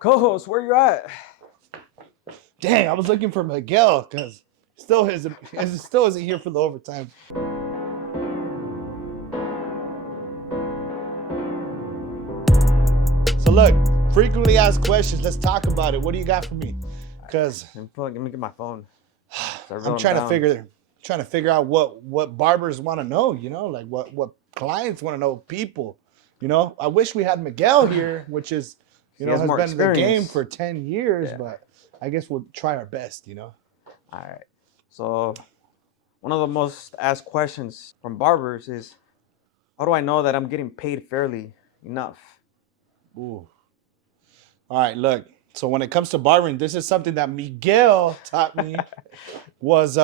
Co-host, where you at? Dang, I was looking for Miguel because still isn't here for the overtime. So look, frequently asked questions. Let's talk about it. What do you got for me? Because Let me get my phone. I'm trying to figure out what barbers want to know. You know, like what clients want to know. People, you know. I wish we had Miguel here, which is has been in the game for 10 years, but I guess we'll try our best. You know. All right. So, one of the most asked questions from barbers is, how do I know that I'm getting paid fairly enough? Ooh. All right, look. So when it comes to barbering, this is something that Miguel taught me was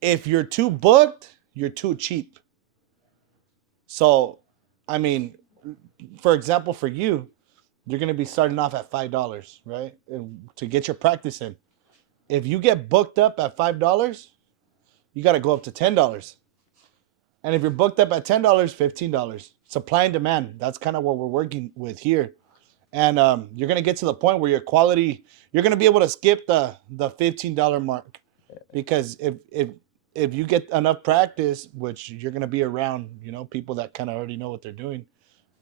if you're too booked, you're too cheap. So, I mean, for example, for you, you're going to be starting off at $5, right? And to get your practice in. If you get booked up at $5, you got to go up to $10. And if you're booked up at $10, $15. Supply and demand. That's kind of what we're working with here. And you're going to get to the point where your quality, you're going to be able to skip the $15 mark. Because if you get enough practice, which you're going to be around, people that kind of already know what they're doing,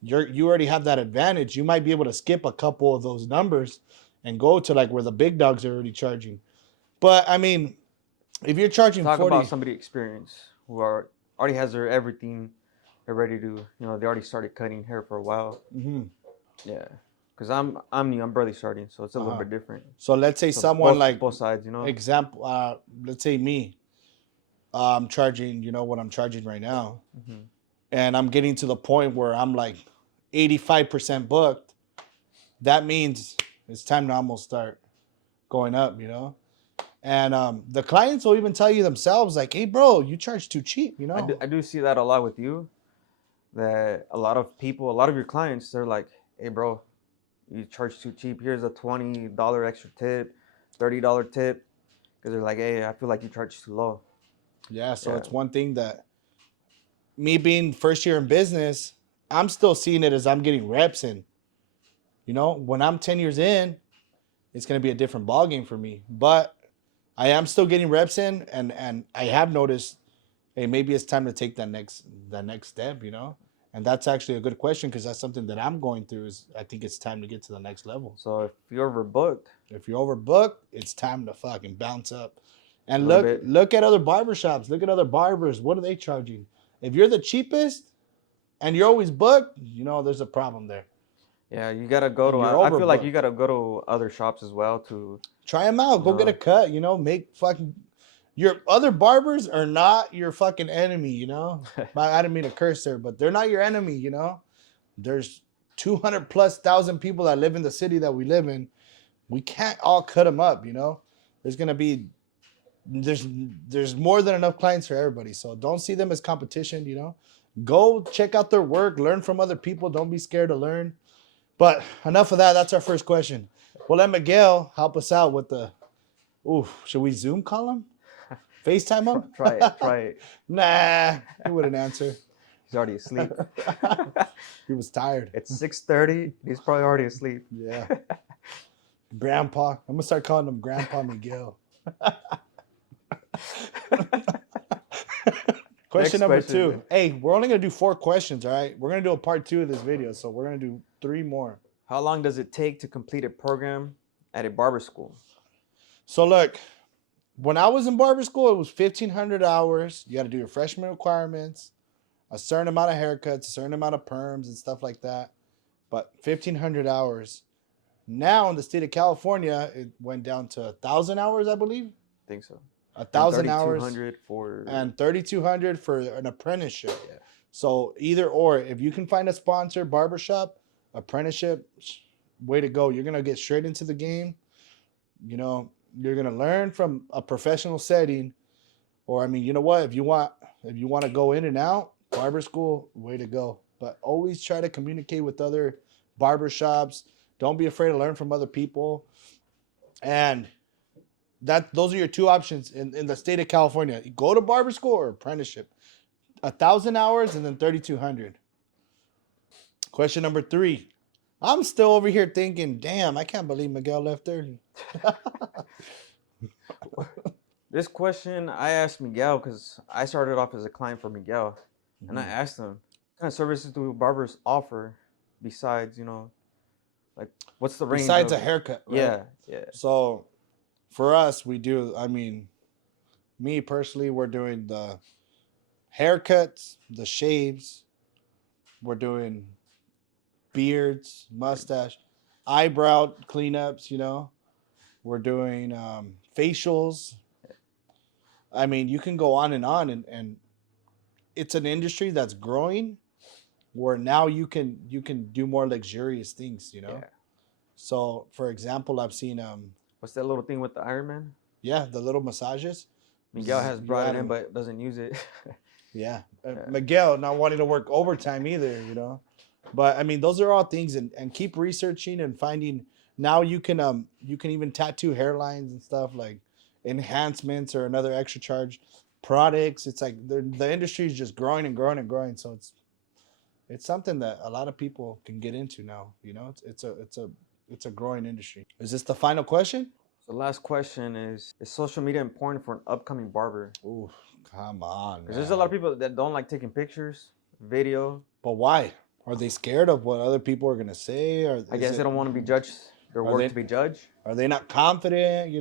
you already have that advantage. You might be able to skip a couple of those numbers and go to like where the big dogs are already charging. But I mean, if you're charging Talk 40, about somebody experienced who already has their everything. They're ready to, they already started cutting hair for a while. Mm-hmm. Yeah. Because I'm new, I'm barely starting, so it's a little bit different. So let's say someone both sides, Example, let's say me, I'm charging, what I'm charging right now, and I'm getting to the point where I'm like 85% booked. That means it's time to almost start going up, And the clients will even tell you themselves, like, "Hey, bro, you charge too cheap," I do see that a lot with you. That a lot of your clients, they're like, "Hey, bro, you charge too cheap. Here's a $20 extra tip, $30 tip," because they're like, "Hey, I feel like you charge too low." Yeah, so it's one thing that me being first year in business, I'm still seeing it as I'm getting reps in. When I'm 10 years in, it's going to be a different ballgame for me. But I am still getting reps in, and I have noticed, hey, maybe it's time to take that next step, And that's actually a good question because that's something that I'm going through. Is I think it's time to get to the next level. So if you're overbooked, it's time to fucking bounce up. And look at other barbershops. Look at other barbers. What are they charging? If you're the cheapest and you're always booked, there's a problem there. Yeah, you gotta go to. I feel like you gotta go to other shops as well to try them out. Go get a cut. Make fucking. Your other barbers are not your fucking enemy. I didn't mean to curse there, but they're not your enemy. There's 200,000+ people that live in the city that we live in. We can't all cut them up. There's gonna be. There's more than enough clients for everybody. So don't see them as competition. Go check out their work. Learn from other people. Don't be scared to learn. But enough of that. That's our first question. We'll let Miguel help us out with the. Should we Zoom call him? FaceTime him? Try it. Nah, he wouldn't answer. He's already asleep. He was tired. It's 6:30. He's probably already asleep. Yeah. Grandpa. I'm going to start calling him Grandpa Miguel. Question number 2. Hey, we're only going to do 4 questions, all right? We're going to do a part 2 of this video, so we're going to do 3 more. How long does it take to complete a program at a barber school? So look, when I was in barber school, it was 1,500 hours. You got to do your freshman requirements, a certain amount of haircuts, a certain amount of perms and stuff like that. But 1,500 hours. Now in the state of California, it went down to 1,000 hours, I believe. I think so. 1,000 hours. 3,200 and 3,200 for an apprenticeship. Yeah. So either or, if you can find a sponsor, barbershop, apprenticeship, way to go. You're going to get straight into the game. You're going to learn from a professional setting. Or, I mean, you know what? If you want to go in and out, barber school, way to go. But always try to communicate with other barbershops. Don't be afraid to learn from other people. And those are your 2 options in the state of California. You go to barber school or apprenticeship. 1,000 hours and then 3,200. Question number 3. I'm still over here thinking, damn, I can't believe Miguel left early. This question I asked Miguel because I started off as a client for Miguel, and I asked him, "What kind of services do barbers offer besides, like what's the range Besides of?" a haircut, right? Yeah, yeah, So for us, we do, I mean, me personally, we're doing the haircuts, the shaves, we're doing beards, mustache, eyebrow cleanups, we're doing facials. I mean, you can go on and it's an industry that's growing where now you can do more luxurious things. yeah. So for example, I've seen What's that little thing with the Iron Man? yeah, the little massages. Miguel has You brought it add in, 'em- but doesn't use it. yeah. Yeah. Miguel not wanting to work overtime either. But I mean, those are all things, and keep researching and finding. Now you can even tattoo hairlines and stuff like enhancements or another extra charge products. It's like the industry is just growing and growing and growing. So it's something that a lot of people can get into now. It's a growing industry. Is this the final question? So last question is social media important for an upcoming barber? Ooh, come on, Because there's a lot of man. people that don't like taking pictures, video. But why? Are they scared of what other people are gonna say? Or I is guess they it don't want to be judged, their are work they to be judged. are they not confident?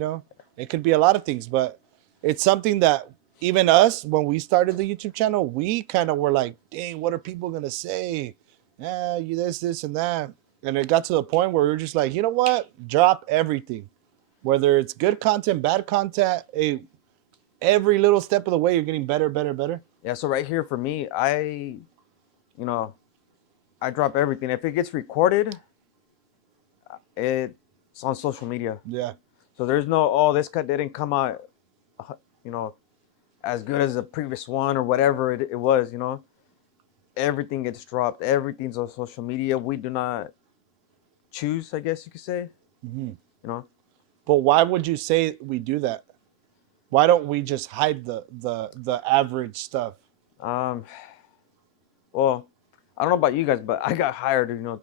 It could be a lot of things, but it's something that even us, when we started the YouTube channel, we kind of were like, dang, what are people gonna say? Yeah, you this and that. And it got to the point where we were just like, you know what? Drop everything. Whether it's good content, bad content, every little step of the way, you're getting better, better, better. Yeah, so right here for me, you know, I drop everything. If it gets recorded, it's on social media. Yeah. So there's no, oh, this cut didn't come out, you know, as good as the previous one or whatever it was. Everything gets dropped. Everything's on social media. We do not choose, I guess you could say, Mm-hmm. you know. But why would you say we do that? Why don't we just hide the average stuff? Um, well, I don't know about you guys, but I got hired, to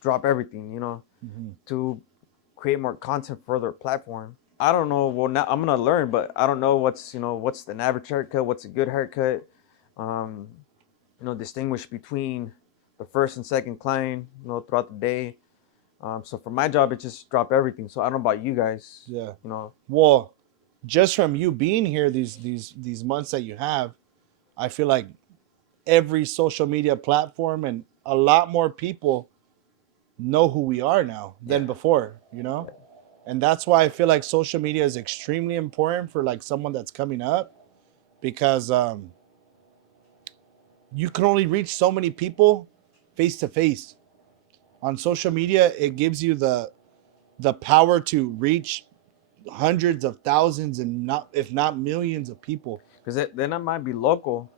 drop everything, Mm-hmm. to create more content for their platform. I don't know. Well, now I'm gonna learn, but I don't know what's an average haircut, what's a good haircut. Um, distinguish between the first and second client, throughout the day. So for my job, it's just drop everything. So I don't know about you guys. Yeah. You know, Well, just from you being here these months that you have, I feel like every social media platform and a lot more people know who we are now than Yeah. before. And that's why I feel like social media is extremely important for like someone that's coming up because you can only reach so many people face to face. On social media, it gives you the power to reach hundreds of thousands and not if not millions of people. because then I might be local,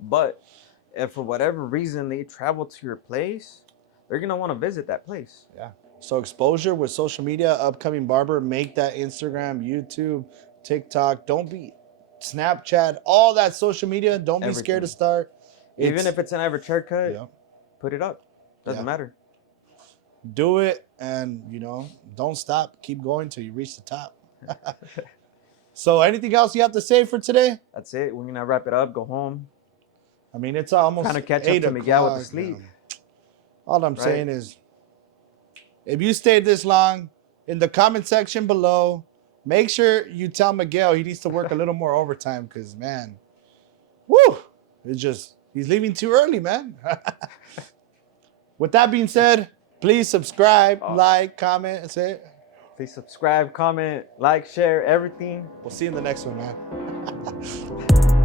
but if for whatever reason they travel to your place, they're gonna want to visit that place. Yeah. So exposure with social media, upcoming barber, make that Instagram, YouTube, TikTok. Don't be Snapchat, all that social media. Don't be scared to Everything. start. Even if it's an average haircut, yeah, put it up. Doesn't Yeah. matter. do it and don't stop. Keep going till you reach the top. So anything else you have to say for today? That's it. We're gonna wrap it up. Go home. I mean, it's almost Kind of catch up 8 to Miguel with the o'clock sleep. now. All I'm Right. saying is, if you stayed this long, in the comment section below, make sure you tell Miguel he needs to work a little more overtime because, man, woo, he's leaving too early, man. With that being said, please subscribe, like, comment, and say it. Please subscribe, comment, like, share, everything. We'll see you in the next one, man.